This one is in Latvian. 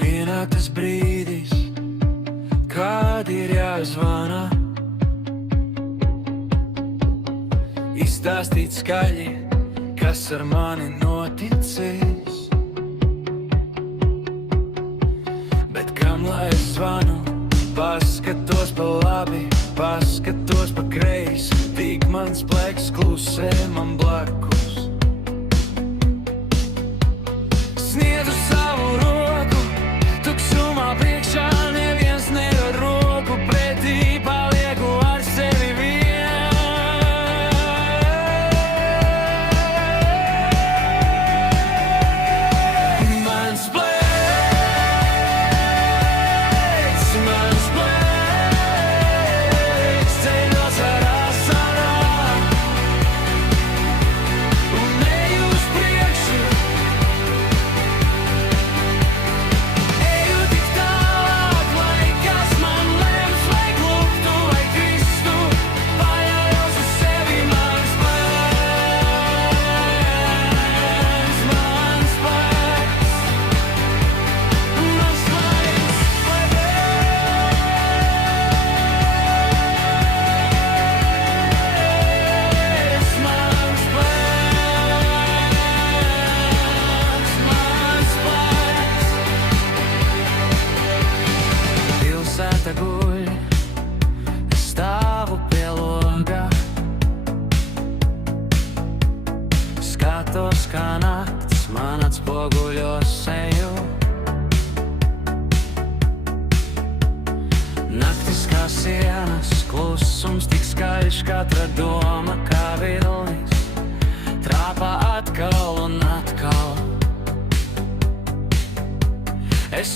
Pienāk tas brīdis, kad ir jāzvana, izstāstīt skaļi, kas ar mani noticis. Bet kam lai es zvanu, paskatos pa labi, paskatos pa kreisi, tik mans plēks klusē man blakus. Sniedzu savu roku, tukšumā priekšā neviens nedod roku, pretī palieku ar sevi vien. Mans plēks, ceļos ar asarām un eju uz priekšu. Eju tik tālāk, lai kas man lems, vai kluptu, vai kristu, paļaujos uz sevi. Mans plēks, mans plēks, mans plēks, pilsēta guļ, es stāvu pie loga, skatos, kā nakts man atspoguļos seju. Naktis kā sienas, klusums tik skaļš, katra doma kā vilnis, trāpā atkal un atkal. Es